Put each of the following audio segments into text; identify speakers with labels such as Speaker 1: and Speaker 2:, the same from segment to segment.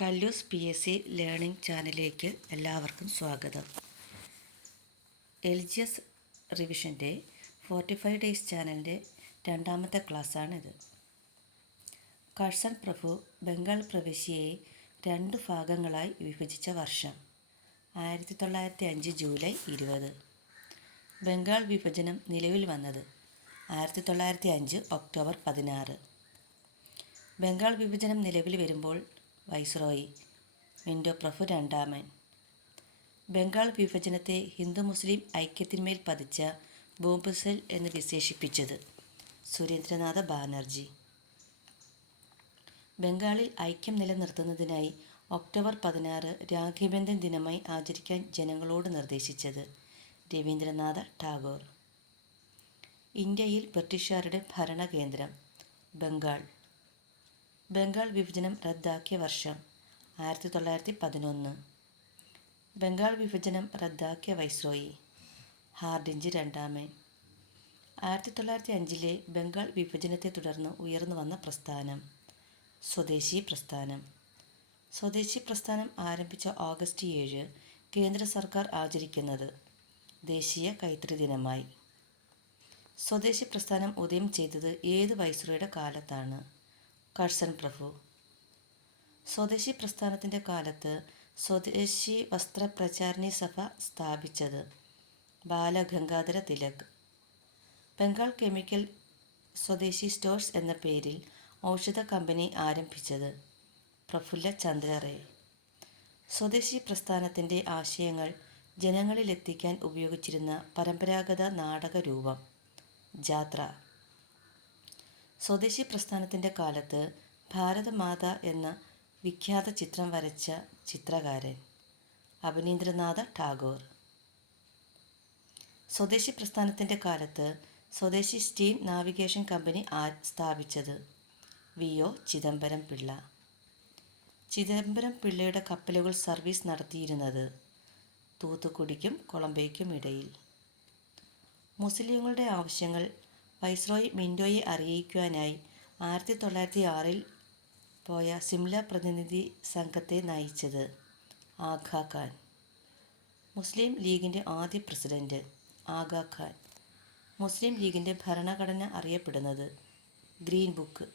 Speaker 1: Kallus P S C learning ചാനലിലേക്ക് എല്ലാവർക്കും സ്വാഗതം. എൽ ജി എസ് റിവിഷന്റെ ഫോർട്ടി ഫൈവ് ഡേയ്സ് ചാനലിന്റെ രണ്ടാമത്തെ ക്ലാസ്സാണിത്. കഴ്സൺ പ്രഭു ബംഗാൾ പ്രവിശ്യയെ രണ്ട് ഭാഗങ്ങളായി വിഭജിച്ച വർഷം ആയിരത്തി തൊള്ളായിരത്തി അഞ്ച് ജൂലൈ ഇരുപത്. ബംഗാൾ വിഭജനം നിലവിൽ വന്നത് ആയിരത്തി തൊള്ളായിരത്തി അഞ്ച് ഒക്ടോബർ പതിനാറ്. ബംഗാൾ വിഭജനം നിലവിൽ വരുമ്പോൾ വൈസ്രോയി. മിൻഡോ പ്രഭു രണ്ടാമൻ. ബംഗാൾ വിഭജനത്തെ ഹിന്ദു മുസ്ലിം ഐക്യത്തിന്മേൽ പതിച്ച ബോംബുസൽ എന്ന് വിശേഷിപ്പിച്ചത് സുരേന്ദ്രനാഥ ബാനർജി. ബംഗാളിൽ ഐക്യം നിലനിർത്തുന്നതിനായി ഒക്ടോബർ പതിനാറ് രാഖിബന്ധൻ ദിനമായി ആചരിക്കാൻ ജനങ്ങളോട് നിർദ്ദേശിച്ചത് രവീന്ദ്രനാഥ ടാഗോർ. ഇന്ത്യയിൽ ബ്രിട്ടീഷുകാരുടെ ഭരണകേന്ദ്രം ബംഗാൾ. ബംഗാൾ വിഭജനം റദ്ദാക്കിയ വർഷം ആയിരത്തി തൊള്ളായിരത്തി പതിനൊന്ന് ബംഗാൾ വിഭജനം റദ്ദാക്കിയ വൈസ്രോയി ഹാർഡിഞ്ച് രണ്ടാമൻ. ആയിരത്തി തൊള്ളായിരത്തി അഞ്ചിലെ ബംഗാൾ വിഭജനത്തെ തുടർന്ന് ഉയർന്നു വന്ന പ്രസ്ഥാനം സ്വദേശി പ്രസ്ഥാനം. സ്വദേശി പ്രസ്ഥാനം ആരംഭിച്ച ഓഗസ്റ്റ് ഏഴ് കേന്ദ്ര സർക്കാർ ആചരിക്കുന്നത് ദേശീയ കൈത്തറി ദിനമായി. സ്വദേശി പ്രസ്ഥാനം ഉദയം ചെയ്തത് ഏത് വൈസ്രോയുടെ കാലത്താണ്? കഴ്സൺ പ്രഭു. സ്വദേശി പ്രസ്ഥാനത്തിന്റെ കാലത്ത് സ്വദേശി വസ്ത്രപ്രചാരണി സഭ സ്ഥാപിച്ചത് ബാലഗംഗാധര തിലക്. ബംഗാൾ കെമിക്കൽ സ്വദേശി സ്റ്റോഴ്സ് എന്ന പേരിൽ ഔഷധ കമ്പനി ആരംഭിച്ചത് പ്രഫുല്ല ചന്ദ്ര റേ. സ്വദേശി പ്രസ്ഥാനത്തിന്റെ ആശയങ്ങൾ ജനങ്ങളിലെത്തിക്കാൻ ഉപയോഗിച്ചിരുന്ന പരമ്പരാഗത നാടക രൂപം ജാത്ര. സ്വദേശി പ്രസ്ഥാനത്തിന്റെ കാലത്ത് ഭാരതമാത എന്ന വിഖ്യാത ചിത്രം വരച്ച ചിത്രകാരൻ അഭിനീന്ദ്രനാഥ ടാഗോർ. സ്വദേശി പ്രസ്ഥാനത്തിന്റെ കാലത്ത് സ്വദേശി സ്റ്റീം നാവിഗേഷൻ കമ്പനി ആ സ്ഥാപിച്ചത് വി. ഒ. ചിദംബരം പിള്ള. ചിദംബരം പിള്ളയുടെ കപ്പലുകൾ സർവീസ് നടത്തിയിരുന്നത് തൂത്തുക്കുടിക്കും കൊളംബയ്ക്കും ഇടയിൽ. മുസ്ലിങ്ങളുടെ ആവശ്യങ്ങൾ വൈസ്രോയ് മിൻഡോയെ അറിയിക്കുവാനായി ആയിരത്തി തൊള്ളായിരത്തി ആറിൽ പോയ സിംല പ്രതിനിധി സംഘത്തെ നയിച്ചത് ആഘാ ഖാൻ. മുസ്ലിം ലീഗിന്റെ ആദ്യ പ്രസിഡന്റ് ആഗാ ഖാൻ. മുസ്ലിം ലീഗിന്റെ ഭരണഘടന അറിയപ്പെടുന്നത് ഗ്രീൻ ബുക്ക്.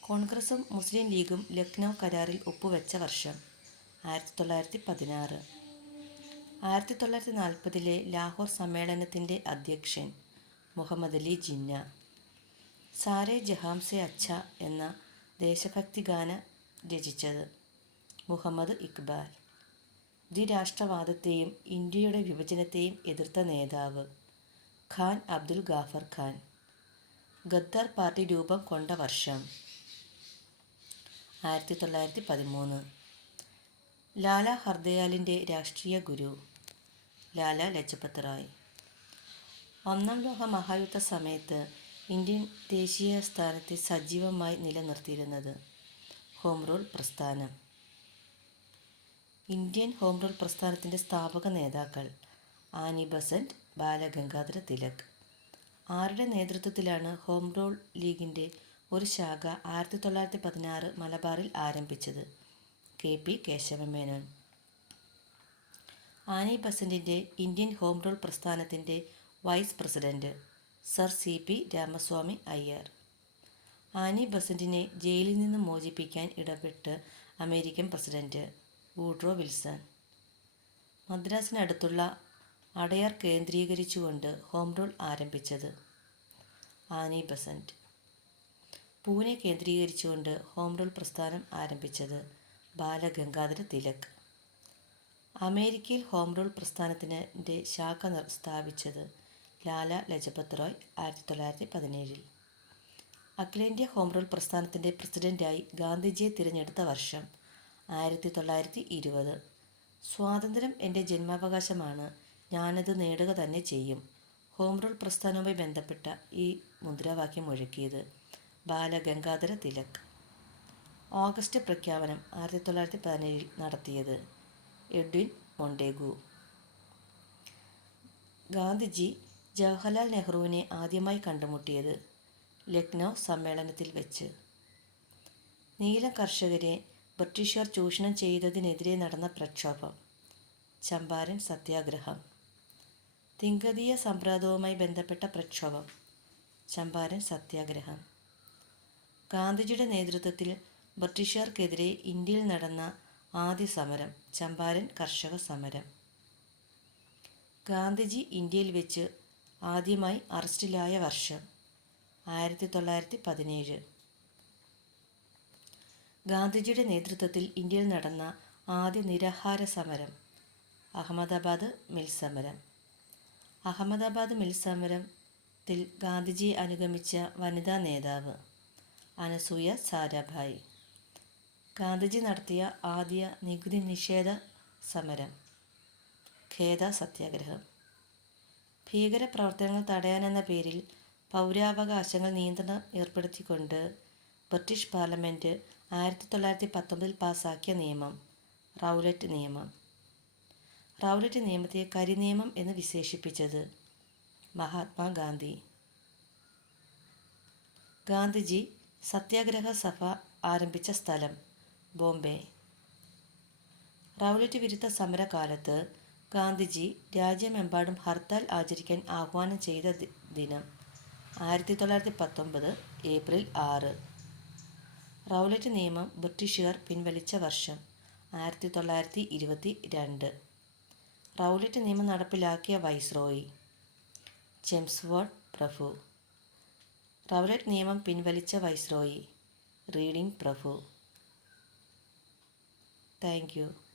Speaker 1: കോൺഗ്രസും മുസ്ലിം ലീഗും ലക്നൗ കരാറിൽ ഒപ്പുവെച്ച വർഷം ആയിരത്തി തൊള്ളായിരത്തി പതിനാറ് ആയിരത്തി തൊള്ളായിരത്തി നാൽപ്പതിലെ ലാഹോർ സമ്മേളനത്തിന്റെ അധ്യക്ഷൻ മുഹമ്മദ് അലി ജിന്ന. സാരെ ജഹാംസെ അച്ഛ എന്ന ദേശഭക്തി ഗാനം രചിച്ചത് മുഹമ്മദ് ഇക്ബാൽ. ദ്വിരാഷ്ട്രവാദത്തെയും ഇന്ത്യയുടെ വിഭജനത്തെയും എതിർത്ത നേതാവ് ഖാൻ അബ്ദുൽ ഗാഫർ ഖാൻ. ഗദ്ദാർ പാർട്ടി രൂപം കൊണ്ട വർഷം ആയിരത്തി തൊള്ളായിരത്തി പതിമൂന്ന് ലാല ഹർദയാലിന്റെ രാഷ്ട്രീയ ഗുരു ലാല ലജപത് റായ്. ഒന്നാം ലോക മഹായുദ്ധ സമയത്ത് ഇന്ത്യൻ ദേശീയ സ്ഥാനത്തെ സജീവമായി നിലനിർത്തിയിരുന്നത് ഹോം റൂൾ പ്രസ്ഥാനം. ഇന്ത്യൻ ഹോം റൂൾ പ്രസ്ഥാനത്തിന്റെ സ്ഥാപക നേതാക്കൾ ആനി ബസന്റ് ബാലഗംഗാധര തിലക്. ആരുടെ നേതൃത്വത്തിലാണ് ഹോം റൂൾ ലീഗിന്റെ ഒരു ശാഖ ആയിരത്തി തൊള്ളായിരത്തി പതിനാറ് മലബാറിൽ ആരംഭിച്ചത്? K P Keshava Menon. Annie ബസന്റിന്റെ ഇന്ത്യൻ ഹോം റൂൾ പ്രസ്ഥാനത്തിന്റെ vice president sir C P Ramaswamy Iyer. Annie ബസന്റിനെ ജയിലിൽ നിന്ന് മോചിപ്പിക്കാൻ ഇടപെട്ട് അമേരിക്കൻ പ്രസിഡന്റ് വൂഡ്രോ വിൽസൺ. മദ്രാസിനടുത്തുള്ള അടയാർ കേന്ദ്രീകരിച്ചുകൊണ്ട് ഹോം റൂൾ ആരംഭിച്ചത് ആനി ബസന്റ്. പൂനെ കേന്ദ്രീകരിച്ചുകൊണ്ട് ഹോം റൂൾ പ്രസ്ഥാനം ആരംഭിച്ചത് ബാലഗംഗാധര തിലക്. അമേരിക്കയിൽ ഹോം റൂൾ പ്രസ്ഥാനത്തിന്റെ ശാഖ സ്ഥാപിച്ചത് ലാല ലജപത് റോയ് ആയിരത്തി തൊള്ളായിരത്തി പതിനേഴിൽ അഖിലേന്ത്യാ ഹോം റൂൾ പ്രസ്ഥാനത്തിന്റെ പ്രസിഡന്റായി ഗാന്ധിജിയെ തിരഞ്ഞെടുത്ത വർഷം ആയിരത്തി തൊള്ളായിരത്തി ഇരുപത് സ്വാതന്ത്ര്യം എന്റെ ജന്മാവകാശമാണ്. ഞാനത് നേടുക തന്നെ ചെയ്യും. ഹോം റൂൾ പ്രസ്ഥാനവുമായി ബന്ധപ്പെട്ട ഈ മുദ്രാവാക്യം ഒഴുക്കിയത് ബാലഗംഗാധര തിലക്. ഓഗസ്റ്റ് പ്രഖ്യാപനം ആയിരത്തി തൊള്ളായിരത്തി പതിനേഴിൽ നടത്തിയത് എഡ്വിൻ മൊണ്ടേഗു. ഗാന്ധിജി ജവഹർലാൽ നെഹ്റുവിനെ ആദ്യമായി കണ്ടുമുട്ടിയത് ലക്നൗ സമ്മേളനത്തിൽ വെച്ച്. നീല കർഷകരെ ബ്രിട്ടീഷുകാർ ചൂഷണം ചെയ്തതിനെതിരെ നടന്ന പ്രക്ഷോഭം. ചമ്പാരൻ സത്യാഗ്രഹം. തിങ്കതീയ സമ്പ്രദായവുമായി ബന്ധപ്പെട്ട പ്രക്ഷോഭം. ചമ്പാരൻ സത്യാഗ്രഹം. ഗാന്ധിജിയുടെ നേതൃത്വത്തിൽ ബ്രിട്ടീഷുകാർക്കെതിരെ ഇന്ത്യയിൽ നടന്ന ആദ്യ സമരം ചമ്പാരൻ കർഷക സമരം. ഗാന്ധിജി ഇന്ത്യയിൽ വെച്ച് ആദ്യമായി അറസ്റ്റിലായ വർഷം ആയിരത്തി തൊള്ളായിരത്തി പതിനേഴ് ഗാന്ധിജിയുടെ നേതൃത്വത്തിൽ ഇന്ത്യയിൽ നടന്ന ആദ്യ നിരാഹാര സമരം അഹമ്മദാബാദ് മിൽ സമരം. അഹമ്മദാബാദ് മിൽ സമരത്തിൽ ഗാന്ധിജിയെ അനുഗമിച്ച വനിതാ നേതാവ് അനസൂയ സാരാഭായ്. ഗാന്ധിജി നടത്തിയ ആദ്യ നികുതി നിഷേധ സമരം ഖേദ സത്യാഗ്രഹം. ഭീകരപ്രവർത്തനങ്ങൾ തടയാനെന്ന പേരിൽ പൗരാവകാശങ്ങൾ നിയന്ത്രണം ഏർപ്പെടുത്തിക്കൊണ്ട് ബ്രിട്ടീഷ് പാർലമെന്റ് ആയിരത്തി തൊള്ളായിരത്തി പത്തൊമ്പതിൽ പാസാക്കിയ നിയമം റൗലറ്റ് നിയമം. റൗലറ്റ് നിയമത്തെ കരിനിയമം എന്ന് വിശേഷിപ്പിച്ചത് മഹാത്മാഗാന്ധി ഗാന്ധിജി സത്യാഗ്രഹ സഭ ആരംഭിച്ച സ്ഥലം ബോംബെ. റൗലറ്റ് വിരുദ്ധ സമരകാലത്ത് ഗാന്ധിജി രാജ്യമെമ്പാടും ഹർത്താൽ ആചരിക്കാൻ ആഹ്വാനം ചെയ്ത ദിനം ആയിരത്തി തൊള്ളായിരത്തി പത്തൊമ്പത് ഏപ്രിൽ ആറ്. റൗലറ്റ് നിയമം ബ്രിട്ടീഷുകാർ പിൻവലിച്ച വർഷം ആയിരത്തി തൊള്ളായിരത്തി ഇരുപത്തി രണ്ട് റൗലറ്റ് നിയമം നടപ്പിലാക്കിയ വൈസ്രോയി ചെംസ്വർഡ് പ്രഭു. റൗലറ്റ് നിയമം പിൻവലിച്ച വൈസ്രോയി റീഡിംഗ് പ്രഭു. താങ്ക്